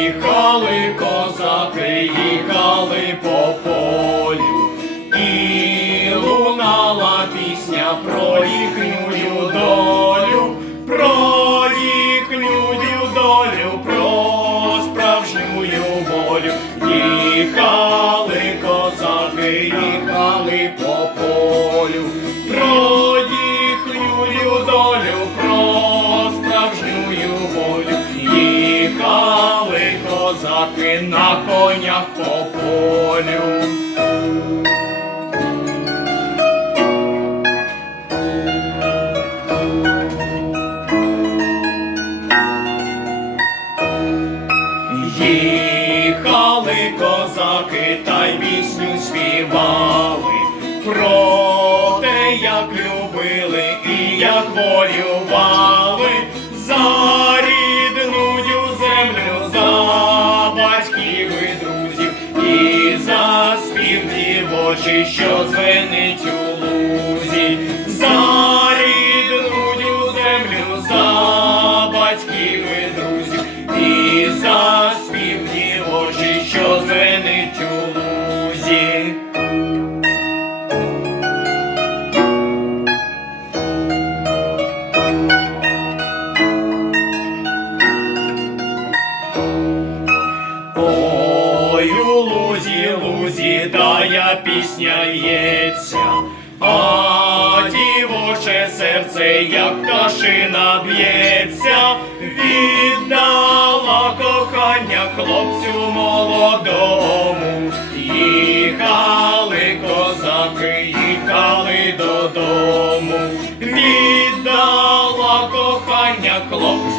Їхали козаки, їхали по полю, і лунала пісня про їхню Їхали козаки, їхали по полю, про їхню долю, про справжню волю. Їхали козаки на конях по полю. Й пісню співали. Про те, як любили і як воювали за рідну землю, за батьків і друзів, і за спів дівочі, що звенить у тая пісня ється, а дівоче серце, як пташина б'ється, віддала кохання хлопцю молодому. Їхали козаки, їхали додому, віддала кохання хлопцю